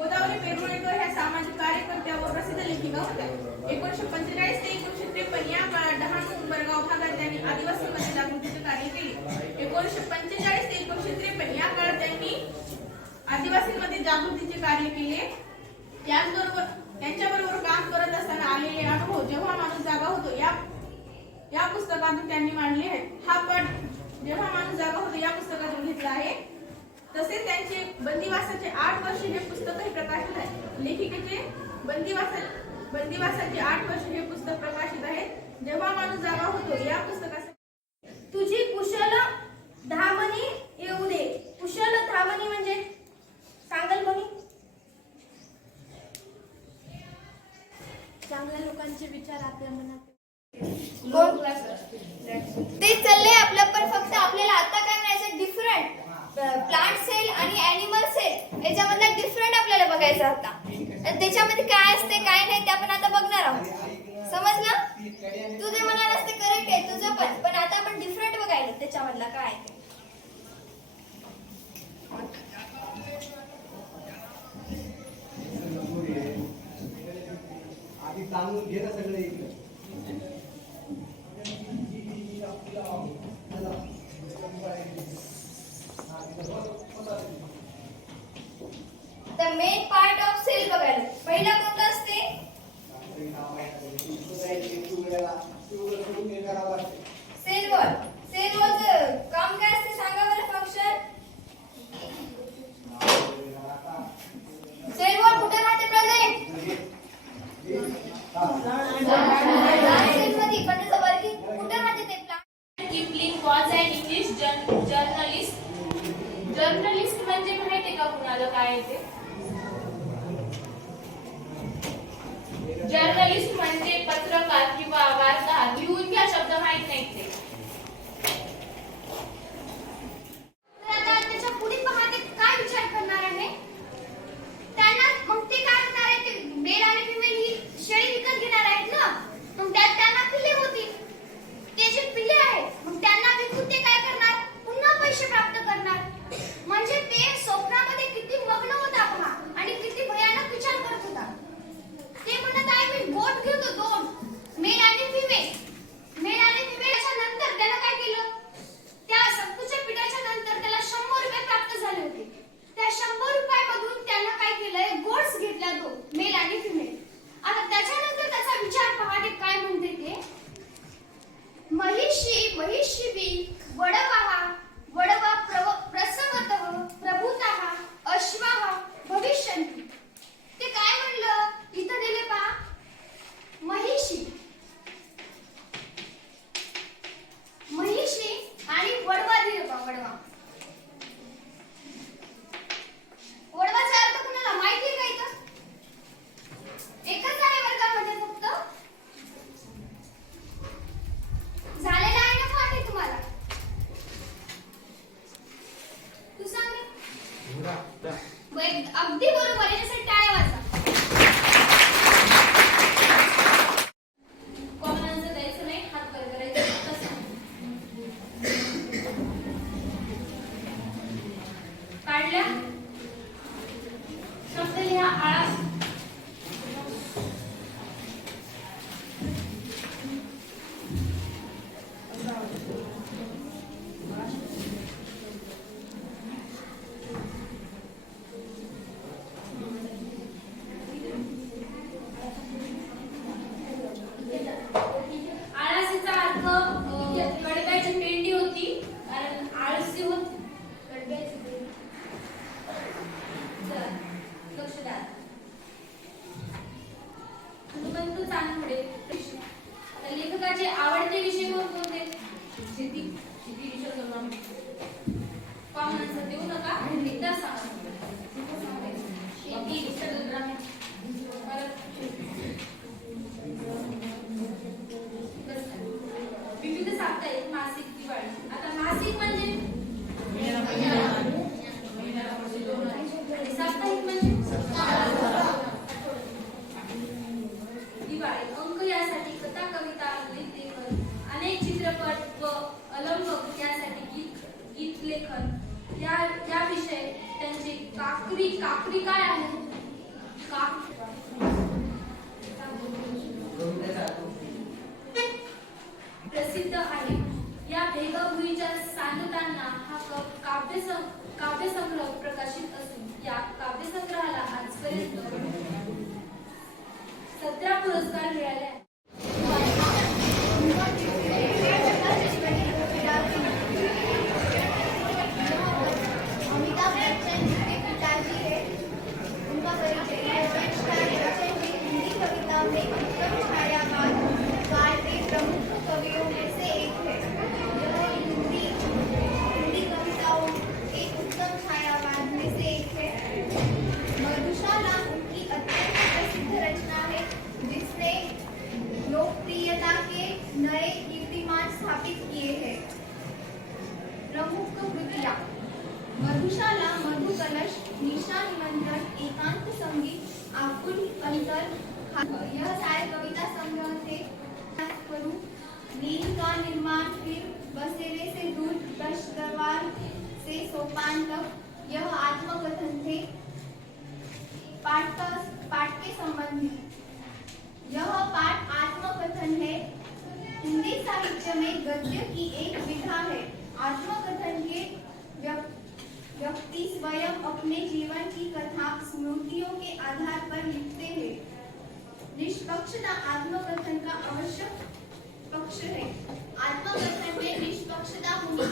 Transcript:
गोदावरी पेरवडेकर ह्या सामाजिक कार्यकर्त्या व प्रसिद्ध लेखिका होत्या. 1945 ते 1953 या काळात डहाणू उंबरगाव भागात त्यांनी आदिवासींमध्ये जागृतीचे कार्य केले. 1945 ते 1953 या काळात त्यांनी आदिवासींमध्ये जागृतीचे कार्य केले. त्याचबरोबर त्यांच्याबरोबर काम करत असताना आलेले अनुभव जेव्हा माणूस जागा होतो या पुस्तकातून त्यांनी मांडले आहेत. हा पाठ जेव्हा माणूस जागा होतो या पुस्तकातून घेतला आहे. तसेच त्यांचे बंदिवासाचे 8 वर्ष हे पुस्तकही प्रकाशित आहे. लेखिकेचे बंदिवासाचे 8 वर्ष हे पुस्तक प्रकाशित आहे. जेव्हा माणूस जागा होतो या पुस्तकाचे तुझी कुशल धामणी येऊ दे. कुशल धामणी म्हणजे सांगाल कोणी? चांगल्या लोकांचे विचार आपल्या मनात ते चालले आपलं, पण फक्त आपल्याला आता काय म्हणायचं, डिफरंट प्लांट सेल आणि ॲनिमल सेल याच्यामधला डिफरंट आपल्याला बघायचा होता. त्याच्यामध्ये काय असते काय नाही ते आपण आता बघणार आहोत. समजलं? तू जे म्हणालास ते करेक्ट आहे तुझं, पण आता आपण डिफरंट बघायला त्याच्यामधला काय आहे. तांदूळ घे ना सगळे इकडे. The main part of cell बघायला पहिला कोणता असते? Sale wall. सेल वॉलचं काम काय असते सांगा बरं. फंक्शन सेल वॉल कुठे राहते प्रेझेंट? सेलमध्ये. पण त्याचं वर्किंग कुठे राहते ते plant? Kipling was an English journalist. Journalist म्हणजे माहिती का कुणाला काय आहे ते? जर्नलिस्ट म्हणजे पत्रकार किंवा वार्ताहर. लिहून घ्या शब्द माहित नाही ते. आता त्याच्या पुढे पहा ते काय विचार करणार आहे. त्यांना मग ते काय करणार आहे, ते मेल आणि फिमेल ही शेळी विकत घेणार आहेत ना. मग त्यात त्यांना पिल्ले होतील. ते जे पिल्ले आहेत मग त्यांना विकून ते काय करणार, पुन्हा पैसे प्राप्त करणार. म्हणजे ते स्वप्नामध्ये किती मग्न होता पहा आणि किती भयानक विचार करत होता. ते म्हणत आहे मी गोट घेतो, 2 मेल आणि फिमेल. मेल आणि फिमेलच्या नंतर त्याला काय केलं, त्या सत्तूच्या पिठाच्या नंतर त्याला 100 रुपये प्राप्त झाले होते. त्या 100 रुपयामधून त्यानं काय केलंय, गोट्स घेतल्या 2 मेल आणि फिमेल. आता त्याच्यानंतर त्याचा विचार पहा ते काय म्हणते ते. महिषी महिषीवी वडवाहा वडवा प्रसवतः प्रभूतः अश्वाः भविष्यन्ति. ते काय म्हणलं इथं दिले पहा. महिषी आणि वडवा दिले पहा. वडवाचा अर्थ कुणाला माहिती आहे का? इथं एकच आहे वर्गामध्ये फक्त. झालेला आहे ना पाठी तुम्हाला? तू सांग रे. अगदी बरोबर आहे. यासाठी टाळ्या वाजवा. कॉमन आन्सर द्यायचं नाही, हात वर करायचे. तसं काढल्या शब्द लिहा. आळा. आळसीचा अर्थ कडब्याची पेंडी होती, कारण आळसी होती. कडब्याची पेंडी. लक्ष द्या. हनुमंत चांदवडे. आता लेखकाचे आवडते विषय कोणते? शेती. शेती विषय करू. कॉमन आन्सर देऊ नका, एकदा सांगा. शेती निसर्गग्राम. विविध साप्ताहिक, मासिक, दिवाळी. आता मासिक म्हणजे साप्ताहिक म्हणजे दिवाळी. अंक यासाठी कथा, कविता, लेखन, अनेक चित्रपट व अलंक यासाठी गीत लेखन या विषय त्यांचे काकरी काय आहे का प्रसिद्ध आहे. या भेगभुईच्या सांगताना हा काव्यसंग्रह प्रकाशित असून या काव्यसंग्रहाला आजपर्यंत 17 पुरस्कार मिळाले आहेत. अमिताभ बच्चन जी के पिताजी है, उनका परिचय रमेश बच्चन जी हिंदी कविता में उत्तम छायावाद काल के प्रमुख कवियों में से एक है। यह हिंदी कविताओं के उत्तम छायावाद में से एक है। मधुशाला उनकी अत्यंत प्रसिद्ध रचना है जिसने लोकप्रियता के नए कीर्तिमान स्थापित किए हैं। प्रमुख कृतियां: मधुशाला, मधु कलश, निशा निमंत्रण, एकांत संगीत, आकुल अंतर। यह सारे कविता संग्रह थे। करूं नींद का निर्माण, फिर बसेरे से दूर, दश दरबार से सोपान तक। यह आत्मकथन थे। पाठ के संबंधित यह पाठ आत्मकथन है। हिंदी साहित्य में गद्य की एक विधा है। आत्मकथन के व्यक्ति स्वयं अपने जीवन की कथा स्मृतियों के आधार पर लिखते हैं। निष्पक्षता आत्मकथन का आवश्यक पक्ष है। आत्मकथन में निष्पक्षता होनी